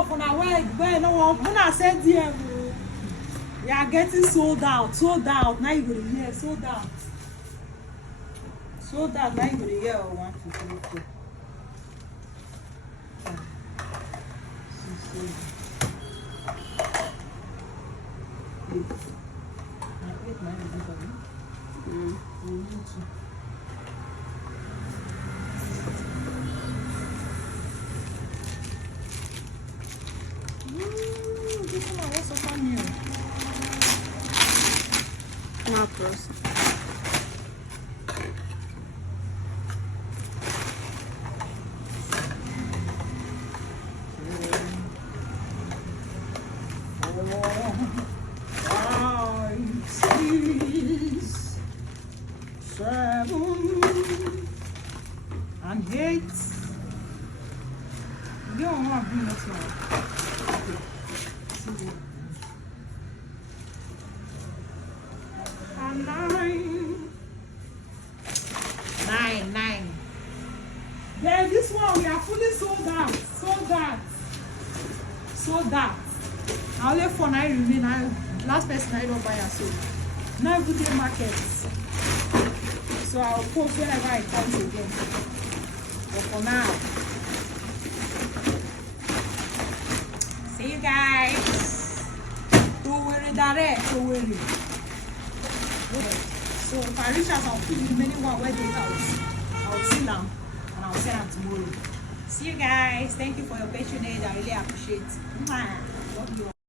of on our way, no one. When I said DM, we are getting sold out. Now you go to hear sold out. Now you go to hear 1, 2, 3, 4. 6, 7, 8. 8, 9, 10. This one was so funny. Macros. And 8. You don't want to bring next one. And 9. Then this one we are fully sold out. Now only 4 9 remain. Last person I don't buy a sold. Now everyday market. So I'll post whenever it comes again. But for now, see you guys. Don't worry, direct. Don't worry. So if I reach out, I'll put the remaining one where they I'll see them and I'll send them tomorrow. See you guys. Thank you for your patronage. I really appreciate it. Love you.